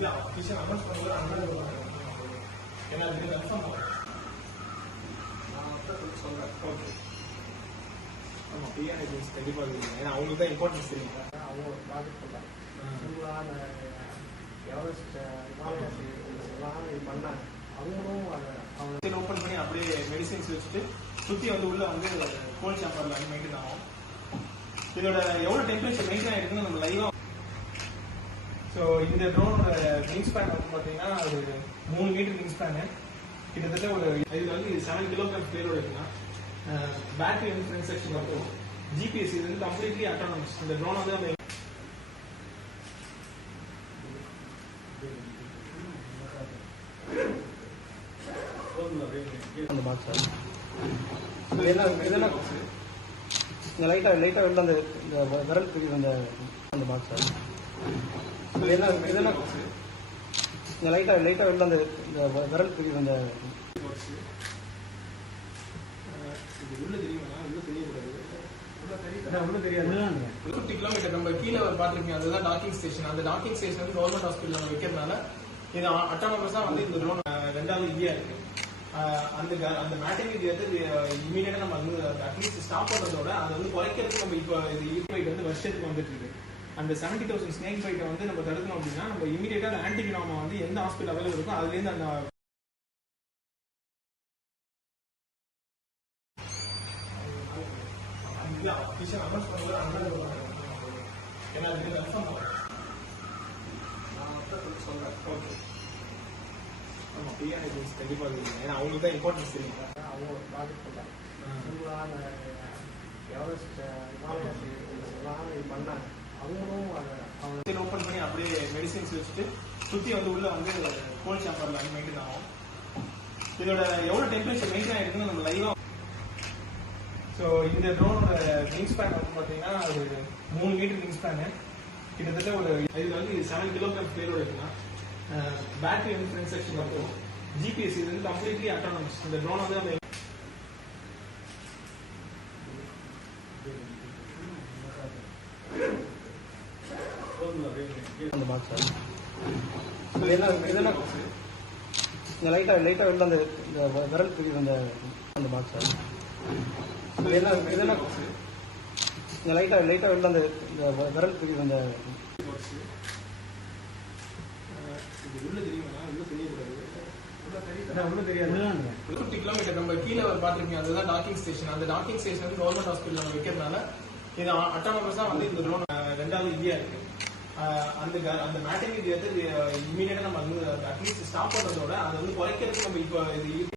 இல்ல official announce பண்ணல அண்ணா என்ன அது கன்ஃபார்ம் நான் சொல்றேன். ஓகே ஆமா பிஆர் ஏஜென்சி கண்டிப்பா இருக்கு. ஏன்னா அவங்களுக்கு தான் இம்பார்ட்டன்ஸ் தெரியும். அவங்க ஒரு ப்ராஜெக்ட் பண்ணாங்க. சிம்பிளான எவரெஸ்ட் ஹிமாலயாஸ் எல்லாம் இது பண்ணாங்க. அவங்களும் அதை அவங்க ஓப்பன் பண்ணி அப்படியே மெடிசின்ஸ் வச்சுட்டு சுற்றி வந்து உள்ள வந்து கோல்ட் சாம்பரில் மெயின்டைன் ஆகும். இதோட எவ்வளோ டெம்பரேச்சர் மெயின்டைன் ஆகிருக்குன்னு நம்ம லைவாக. ஸோ இந்த ட்ரோனோட விங் ஸ்பேன் வந்து பார்த்தீங்கன்னா ஒரு 3 மீட்டர் விங் ஸ்பேனு. கிட்டத்தட்ட ஒரு இதில் வந்து 7 கிலோகிராம் பேரோட இருக்குன்னா பேட்டரி வந்து ஃப்ரண்ட் செக்ஷன் இருக்கும். ஜிபிஎஸ் இது வந்து கம்ப்ளீட்லி அட்டானமஸ். இந்த ட்ரோன் வந்து நம்ம அந்த பாக்ஸ் இதெல்லாம் லைட்டாக வெளில அந்த விரல் பிடிக்கிற அந்த பாக்ஸ் இதெல்லாம் லைட்டாக வெளில அந்த விரல் பிடிக்கிற அந்த உள்ள தெரியுமா? உள்ள தெரியக்கூடாது. உள்ள தெரியாது. 50 கிலோமீட்டர் நம்ம கீழே பார்த்துருக்கீங்க. அதுதான் டாக்கிங் ஸ்டேஷன். அந்த டாக்கிங் ஸ்டேஷன் வந்து கவர்மெண்ட் ஹாஸ்பிட்டல் நம்ம வைக்கிறதுனால இது அட்டானமஸா வந்து இந்த ட்ரோன் 2வது இந்தியா இருக்கு. அந்த மேட்டர்னிட்டி வந்து இமீடியட்டா நம்ம வந்து அட்லீஸ்ட் ஸ்டாப் பண்றதோட அதை வந்து குறைக்கிறதுக்கு நம்ம இப்போ இது ஈக்வைட் வந்து வருஷத்துக்கு வந்துட்டு இருக்கு. அந்த 70,000 ஸ்னேக் பைட்டை வந்து நம்ம தடுக்கணும் அப்படின்னா நம்ம இமீடியட்டா அந்த ஆன்டிகினோமா வந்து எந்த ஹாஸ்பிட்டல் அவைலபிள் இருக்கோ அதுலேருந்து அந்த அஃபிஷியல் அனௌன்ஸ் பண்ணல என்ன அது கன்ஃபார்ம் நான் சொல்றேன். ஓகே ஆமா பிஆர் ஏஜென்சி கண்டிப்பா இருக்கு. ஏன்னா அவங்களுக்கு தான் இம்பார்ட்டன்ஸ் தெரியும். அவங்க ஒரு ப்ராஜெக்ட் பண்ணாங்க. சிம்பிளான எவரெஸ்ட் ஹிமாலயாஸ் எல்லாம் இது பண்ணாங்க. அவங்களும் அதை அவங்க ஓப்பன் பண்ணி அப்படியே மெடிசின்ஸ் வச்சுட்டு சுற்றி வந்து உள்ள வந்து கோல்ட் சாம்பரில் மெயின்டைன் ஆகும். இதோட எவ்வளோ டெம்பரேச்சர் மெயின்டைன் ஆகிருக்குன்னு நம்ம லைவாக. ஸோ இந்த ட்ரோனோட விங் ஸ்பேன் வந்து பார்த்தீங்கன்னா ஒரு 3 மீட்டர் விங் ஸ்பேனு. கிட்டத்தட்ட ஒரு இதில் வந்து 7 கிலோகிராம் பேரோட இருக்குன்னா பேட்டரி வந்து ஃப்ரண்ட் செக்ஷன் இருக்கும். ஜிபிஎஸ் இது வந்து கம்ப்ளீட்லி அட்டானமஸ். இந்த ட்ரோன் வந்து நம்ம அந்த பாக்ஸ் இதெல்லாம் லைட்டாக வெளில அந்த விரல் பிடிக்கிற அந்த பாக்ஸ் இதெல்லாம் லைட்டாக வெளில அந்த விரல் பிடிக்கிற அந்த உள்ள தெரியுமா? உள்ள தெரியக்கூடாது. உள்ள தெரியாது. 50 கிலோமீட்டர் நம்ம கீழே பார்த்துருக்கீங்க. அதுதான் டாக்கிங் ஸ்டேஷன். அந்த டாக்கிங் ஸ்டேஷன் வந்து கவர்மெண்ட் ஹாஸ்பிட்டல் நம்ம வைக்கிறதுனால இது அட்டானமஸா வந்து இந்த ட்ரோன் 2வது இந்தியா இருக்கு. அந்த மேட்டர்னிட்டி வந்து இமீடியட்டா நம்ம வந்து அட்லீஸ்ட் ஸ்டாப் பண்றதோட அதை வந்து குறைக்கிறதுக்கு நம்ம இப்போ இது